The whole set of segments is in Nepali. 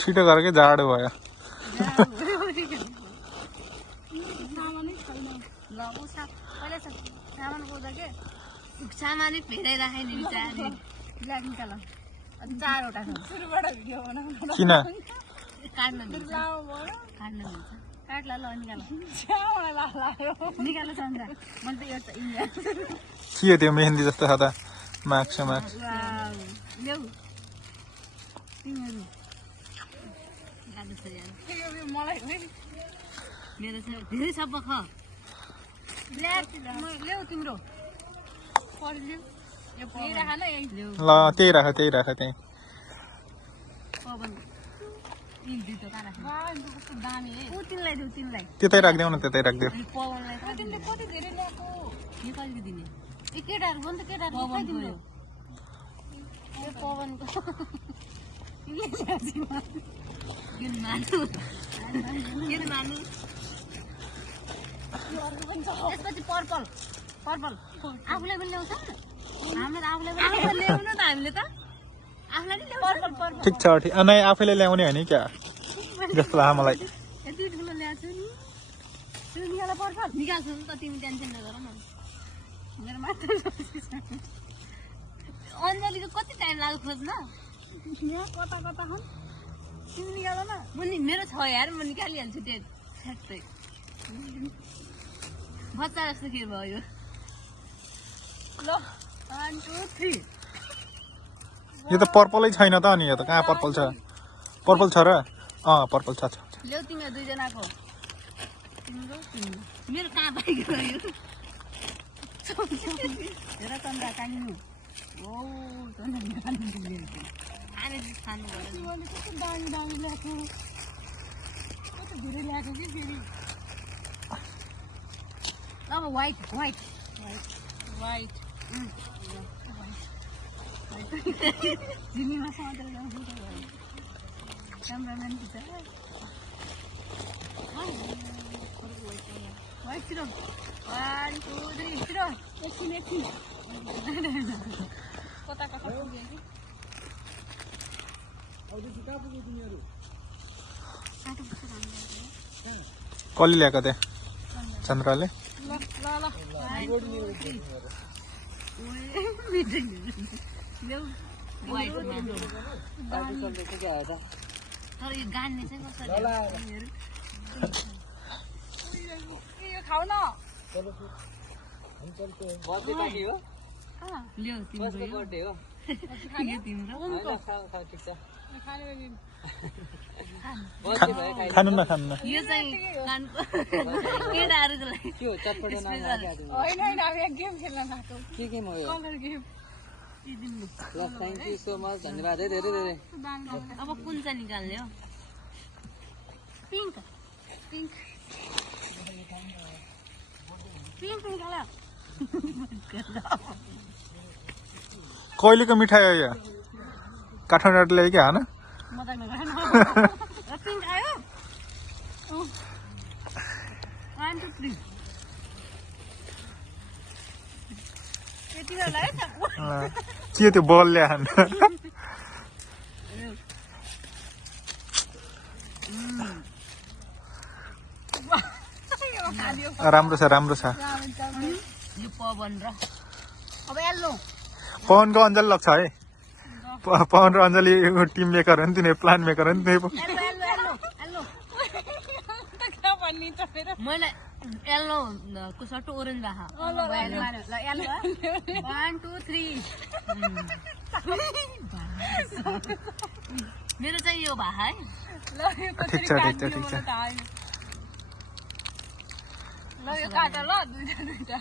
छिटो गरेकै जाडो भयो। सामानै फेरै राखे नि बिचारी ब्ल्याक निकाल चारवटा सुरुबाट भिडियो बनाउनु किन काट्न मिल्छ काट्ला ल निकाल निकाल चन्द्र मैले त एउटा इन्डिया के हो त्यो मेहन्दी जस्तो छ त मार्क्स ल्याउ तिमीहरू मलाई मेरो छ धेरै सब ख ब्ल्याक ल्याउ तिम्रो ल त्यही राख त्यही त्यतै राखिदेऊ न त्यतै राखिदेऊ त्यसपछि पर्पल पर्पल आफूलाई पनि ल्याउँछ हामीले आफूलाई ल्याउनु त हामीले त आफूलाई नि पर्पल पर्पल ठिक छ ठिक नै आफैले ल्याउने हो नि क्या जस्तो लाग्यो मलाई यति ठुलो ल्याएको छु नि त्यो निकाल पर्पल निकाल्छु नि त तिमी टेन्सन नगर न मेरो मात्र अञ्जलीको कति टाइम लाग्यो खोज्न यहाँ कता कता हुन् तिमी निकाल न म नि मेरो छ यार म निकालिहाल्छु त्यो ठ्याक्कै बच्चा जस्तो के भयो ल 1 2 3 यो त पर्पलै छैन त अनि यो त कहाँ पर्पल छ पर्पल छ र पर्पल छ ल्याउ तिमी दुई जनाको तिम्रो मेरो कहाँ पाइगयो यो हेर चन्द्र कान्नु ओ चन्द्र कान्नु आने खानु पर्यो तिमीले कति दामी दामी ल्याएको कति धेरै ल्याएको कि फेरि अब व्हाइट व्हाइट व्हाइट व्हाइट जिमीमा समातेर ल्याउँछु त क्यामेराम्यान कि व्हाइट छिटो 1 2 3 छिटो एकछिन कता कता पुग्यो कि कसले ल्याएको त्यहाँ चन्द्रले तर यो गान्ने चाहिँ कसरी खाऊ न ल्याउ तिम्रो खानु न यो चाहिँ केटाहरूको लागि धन्यवाद है धेरै धेरै अब कुन चाहिँ निकाल्ने हो पिङ्क पिङ्क पिङ्क निकाल कहिलेको मिठाई हो यो काठमाडौँ ल्यायो क्या होइन पिङ्क आयो 1 2 3 के त्यो बल ल्या राम्रो छ यो पवन र अब येल्लो पवनको अञ्जली लाग्छ है पवन र अञ्जली टिम मेकर हो नि तिनीहरू प्लान मेकर हो नि मलाई येल्लो को सट्टो ओरेन्ज राख 1 2 3 मेरो चाहिँ यो भा है ठिक छ ल यो काट ल दुईटा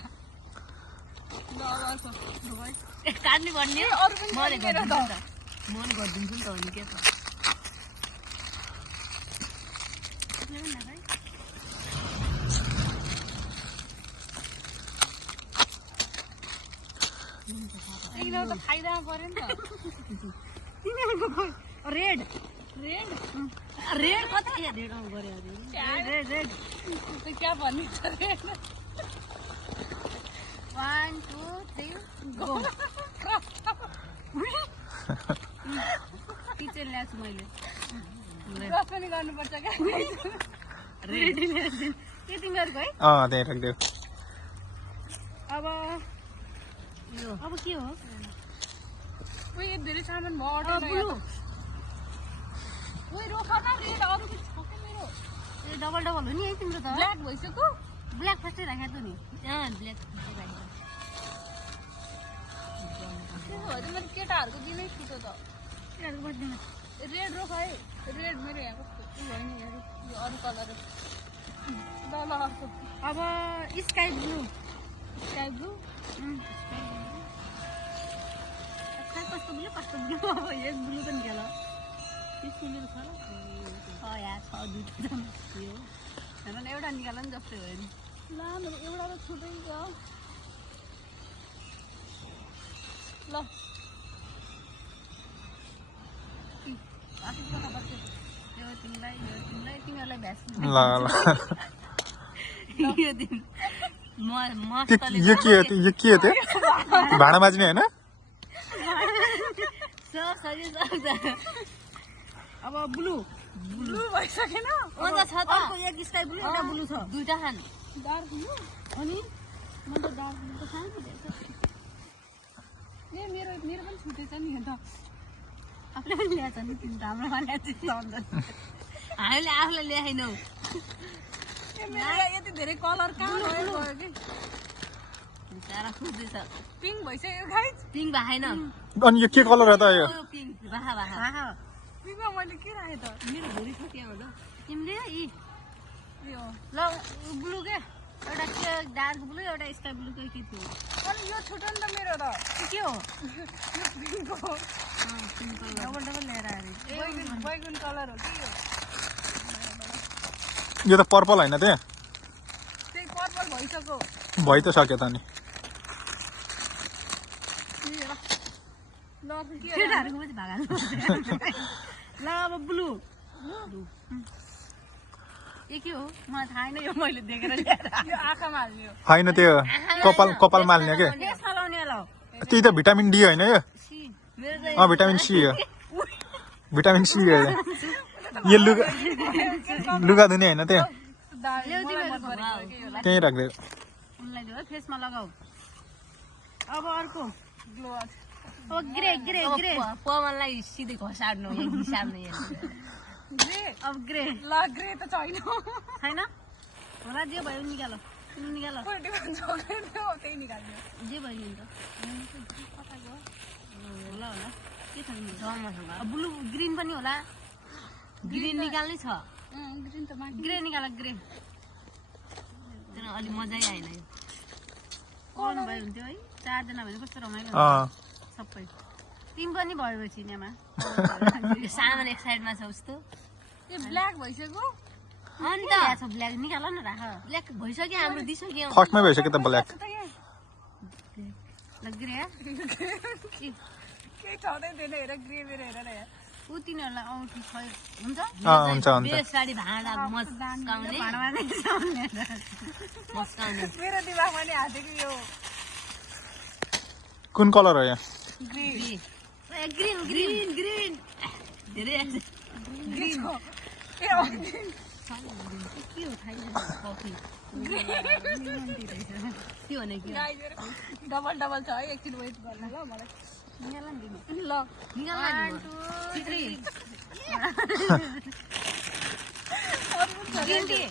काट्ने पर्ने मैले गरिदिन्छु नि त अनि के छ त फाइदा पर्यो नि त तिमीहरूको रेड रेड रेड कता या रेड गरे रेड रेड क्या भन्ने छ रेड 1 2 3 गो किचन ल्याछु मैले क्रस पनि गर्नुपर्छ क्या रेड के तिमीहरूको है त्यही राखिदेऊ अब के हो उयो धेरै सामान भयो ब्लू उयो रोख न रेड अरू के छ के मेरो ए डबल हो नि है तिम्रो त ब्ल्याक भइसक्यो ब्ल्याक फर्स्टै राखेको त नि ब्ल्याक मैले केटाहरूको दिनै छुट्यो त केटाहरूको बस्दैन रेड रोख है रेड मेरो यहाँ कस्तो भयो नि यो अरू कलर ल अर्को अब स्काई ब्लू कस्तो ब्लू अब एक ब्लू त निकाल स्कुलहरू छ यार छ दुईवटा यो हेर न एउटा निकाल नि जस्तै भयो नि ल एउटा त छुट्टै छ ल तिमीहरूलाई भ्यास यो के हो त्यो भाँडा माझ्ने होइन अब ब्लू भइसकेन छ त एक स्काई ब्लू एउटा ब्लू छ दुईटा खान डार्क ब्लू अनि म त डार्क ब्लू त खानु ए मेरो पनि छुटेछ नि त आफूले पनि ल्याएछ नि तिमी राम्रो हामीले आफूलाई ल्याएनौ यति धेरै कलर कहाँ गयो कि बिचारा खुज्दैछ पिङ्क भइसक्यो गाइस पिङ्क भएन अनि यो के कलर हो त यो पिङ्क पिङ्कमा मैले के राखेँ त मेरो भुँडी छ त्यहाँ होला तिमीले यो ल ब्लू के एउटा के डार्क ब्लू एउटा स्काई ब्लू के थियो अनि यो छुट्यो नि त मेरो त के हो डबल लिएर आएर बैगुन कलर हो कि यो त पर्पल होइन त्यही पर्पल भइसक्यो भइ त सक्यो त नि ल अब ब्लू ए के हो मलाई थाहा छैन यो मैले देखेर ल्याएर यो आँखामा हाल्ने हो होइन त्यो कपाल माल्ने के फेसमा लाउने होला त्यही त भिटामिन डी होइन यो भिटामिन सी हो भिटामिन सी हो यो लुगा धुने होइन त्यो त्यहीँ राख्दै उनलाई दियो फेसमा लगाऊ अब अर्को अब ग्रे पवनलाई सिधै घसाड्नु एक हिसाबले अब ग्रे ल ग्रे त छैन होला जे भयो निकाल निकाल त्यही निकाल्नु जे भयो नि होला के छ ब्लू ग्रिन पनि होला ग्रिन निकाल्नै छ ग्रिन त ग्रे निकाल ग्रे अलि मजै आएन यो कौन भयो हुन्थ्यो है चारजना भने कस्तो रमाइलो सबै तिमी पनि भयो चिनेमा सामान एक साइडमा छ उस्तो यो ब्ल्याक भइसक्यो अनि त छ ब्ल्याक निकाल न राख ब्ल्याक भइसक्यो हाम्रो दिइसक्यो फर्स्टमै भइसक्यो त ब्ल्याक ल ग्रे के छँदै थिएन हेर ग्रे मेरो हेर न उ तिनीहरूलाई औँठी हुन्छ साडी भाँडा मस्काउने मेरो दिमागमा नि हाल्थ्यो कि यो कुन कलर हो यहाँ ग्रिन धेरै ग्रिन के हो कफी के भने कि डबल छ है एकछिन वेट गर्न ल मलाई निकाल न दिनु ल निकाल 1 2 3 ग्रिन टी